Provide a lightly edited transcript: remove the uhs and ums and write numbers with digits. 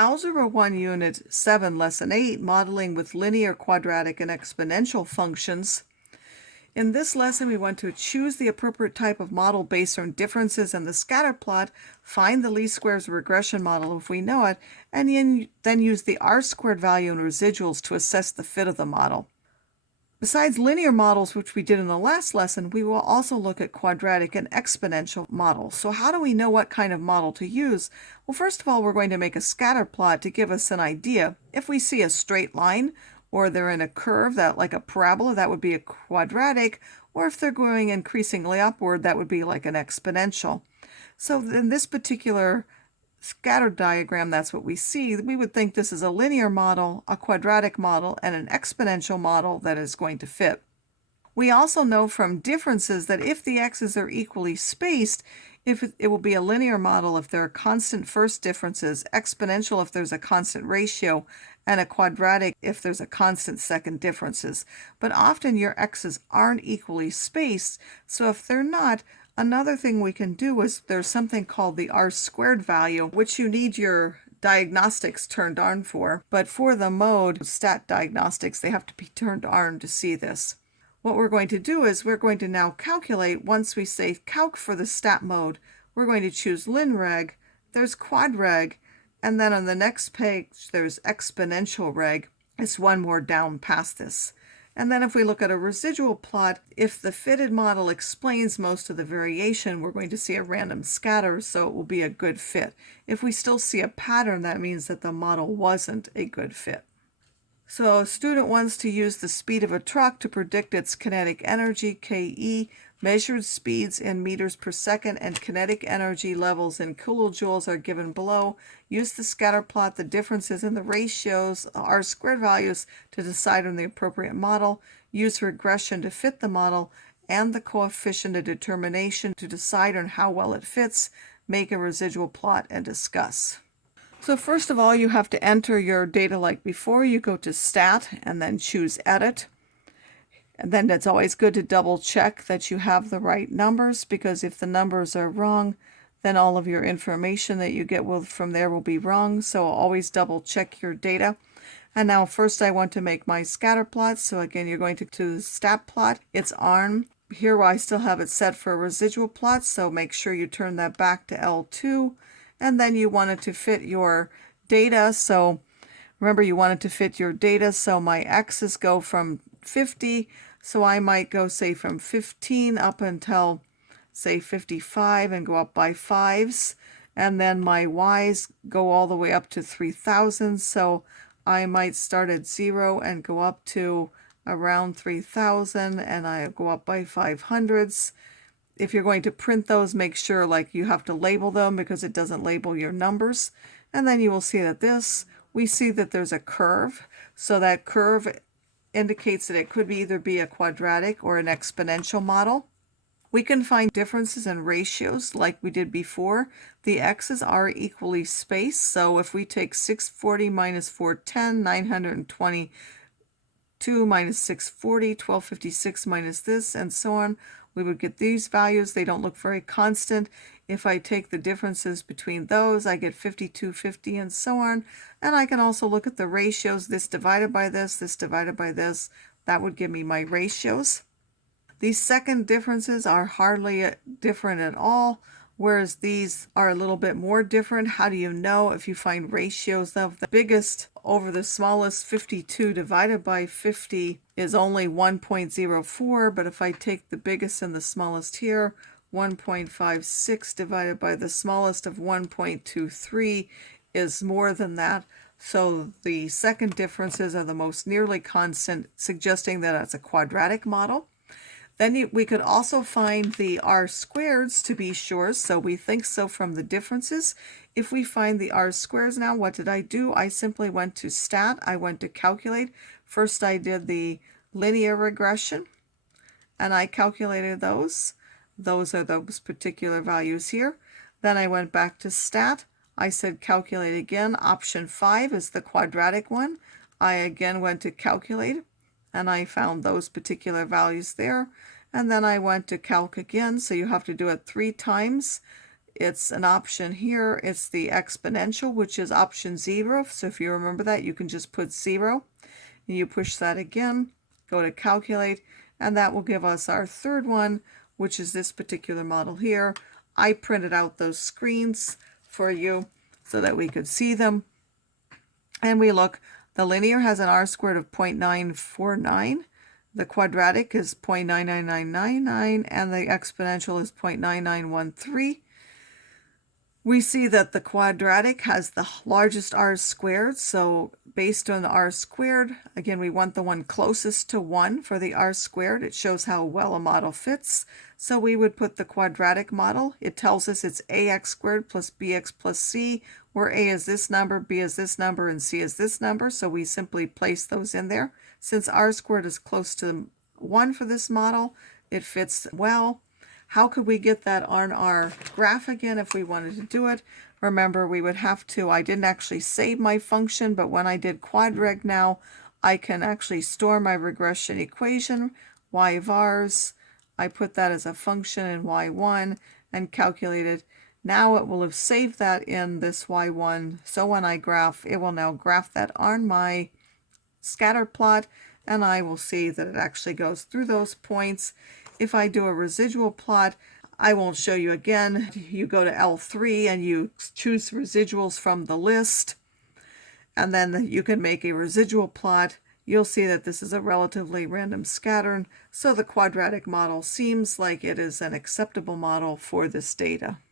Algebra 1 Unit 7 Lesson 8 Modeling with Linear, Quadratic, and Exponential Functions. In this lesson we want to choose the appropriate type of model based on differences in the scatter plot, find the least squares regression model if we know it, and then use the r-squared value and residuals to assess the fit of the model. Besides linear models, which we did in the last lesson, we will also look at quadratic and exponential models. So how do we know what kind of model to use? Well, first of all, we're going to make a scatter plot to give us an idea. If we see a straight line, or they're in a curve, that like a parabola, that would be a quadratic, or if they're going increasingly upward, that would be like an exponential. So in this particular scatter diagram, that's what we see. We would think this is a linear model, a quadratic model, and an exponential model that is going to fit. We also know from differences that if the x's are equally spaced, it will be a linear model if there are constant first differences, exponential if there's a constant ratio, and a quadratic if there's a constant second differences. But often your x's aren't equally spaced, so if they're not, another thing we can do is there's something called the r-squared value, which you need your diagnostics turned on for. But for the mode stat diagnostics, they have to be turned on to see this. What we're going to do is we're going to now calculate. Once we say calc for the stat mode, we're going to choose linreg, there's quadreg, and then on the next page there's exponential reg. It's one more down past this. And then if we look at a residual plot, if the fitted model explains most of the variation, we're going to see a random scatter, so it will be a good fit. If we still see a pattern, that means that the model wasn't a good fit. So a student wants to use the speed of a truck to predict its kinetic energy, KE, measured speeds in meters per second, and kinetic energy levels in kilojoules are given below. Use the scatter plot, the differences in the ratios, r-squared values to decide on the appropriate model. Use regression to fit the model, and the coefficient of determination to decide on how well it fits. Make a residual plot and discuss. So first of all, you have to enter your data like before. You go to Stat and then choose Edit. And then it's always good to double check that you have the right numbers, because if the numbers are wrong, then all of your information that you get from there will be wrong. So always double check your data. And now first I want to make my scatter plot. So again, you're going to the stat plot. It's on. Here I still have it set for a residual plot, so make sure you turn that back to L2. And then you want it to fit your data. So remember, you want it to fit your data. So my x's go from 50. So I might go, say, from 15 up until, say, 55 and go up by 5s. And then my y's go all the way up to 3,000. So I might start at 0 and go up to around 3,000, and I go up by 500s. If you're going to print those, make sure like you have to label them, because it doesn't label your numbers. And then you will see that we see that there's a curve. So that curve indicates that it could either be a quadratic or an exponential model. We can find differences in ratios like we did before. The x's are equally spaced. So if we take 640 minus 410, 922 minus 640, 1256 minus this, and so on, we would get these values. They don't look very constant. If I take the differences between those, I get 5250 and so on. And I can also look at the ratios, this divided by this divided by this. That would give me my ratios. These second differences are hardly different at all, whereas these are a little bit more different. How do you know? If you find ratios of the biggest over the smallest, 52 divided by 50 is only 1.04, but if I take the biggest and the smallest here, 1.56 divided by the smallest of 1.23 is more than that. So the second differences are the most nearly constant, suggesting that it's a quadratic model. Then we could also find the r-squareds to be sure, so we think so from the differences. If we find the r-squareds now, what did I do? I simply went to Stat, I went to Calculate. First I did the linear regression, and I calculated those. Those are those particular values here. Then I went back to Stat. I said Calculate again. Option 5 is the quadratic one. I again went to Calculate, and I found those particular values there. And then I went to Calc again, so you have to do it 3 times. It's an option here. It's the exponential, which is option 0. So if you remember that, you can just put 0. And you push that again, go to calculate, and that will give us our third one, which is this particular model here. I printed out those screens for you so that we could see them. And we look, the linear has an r-squared of 0.949. The quadratic is 0.99999, and the exponential is 0.9913. We see that the quadratic has the largest r squared, so based on the r squared, again, we want the one closest to 1 for the r squared. It shows how well a model fits. So we would put the quadratic model. It tells us it's ax squared plus bx plus c, where a is this number, b is this number, and c is this number. So we simply place those in there. Since r squared is close to 1 for this model, it fits well. How could we get that on our graph again if we wanted to do it? Remember, we would have to, I didn't actually save my function, but when I did quadreg now, I can actually store my regression equation, y vars. I put that as a function in y1 and calculate it. Now it will have saved that in this y1. So when I graph, it will now graph that on my scatter plot, and I will see that it actually goes through those points. If I do a residual plot, I won't show you again. You go to L3 and you choose residuals from the list, and then you can make a residual plot. You'll see that this is a relatively random scattern, so the quadratic model seems like it is an acceptable model for this data.